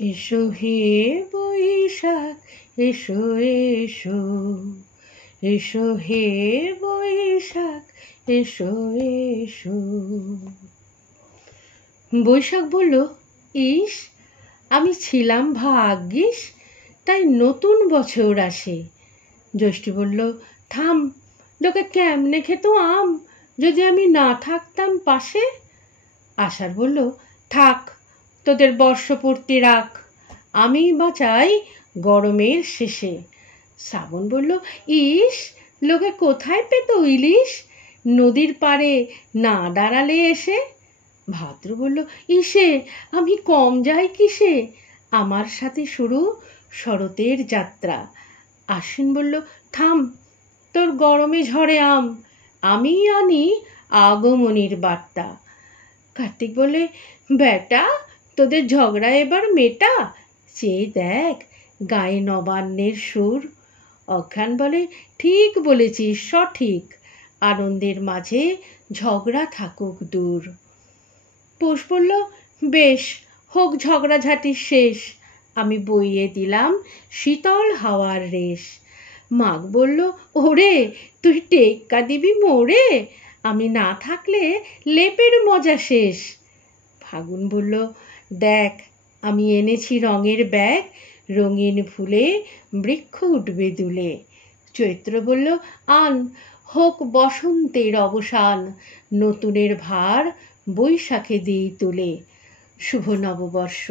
এসো হে বৈশাখ এসো এসো, এসো হে বৈশাখ এসো এসো। বৈশাখ বলল, ইস আমি ছিলাম ভাগ্যিস, তাই নতুন বছর আসে। জ্যৈষ্ঠী বলল, থাম, লোকে কেমনে খেত আম যদি আমি না থাকতাম পাশে। আষাঢ় বলল, থাক, তোদের বর্ষপূর্তি রাখ, আমি বাঁচাই গরমের শেষে। শ্রাবণ বলল, ইস লোকে কোথায় পেত ইলিশ নদীর পাড়ে না দাঁড়ালে এসে। ভাদ্র বলল, ইসে আমি কম যাই কিসে, আমার সাথে শুরু শরতের যাত্রা। আশ্বিন বলল, থাম, তোর গরমে ঝরে আম, আমি আনি আগমনীর বার্তা। কার্তিক বলে, বেটা তোদের ঝগড়া এবার মেটা, চেয়ে দেখ গায়ে নবান্নের সুর। অজ্ঞান বলে, ঠিক বলেছিস সঠিক, আনন্দের মাঝে ঝগড়া থাকুক দূর। পৌষ বলল, বেশ হোক ঝগড়াঝাটি শেষ, আমি বইয়ে দিলাম শীতল হাওয়ার রেশ। মাঘ বলল, ওরে তুই টেক্কা দিবি মোরে, আমি না থাকলে লেপের মজা শেষ। ফাগুন বলল, দেখ আমি এনেছি রঙের ব্যাগ, রঙিন ফুলে বৃক্ষ উঠবে দুলে। চৈত্র বলল, আন, হোক বসন্তের অবসান, নতুনের ভার বৈশাখে দিই তুলে। শুভ নববর্ষ।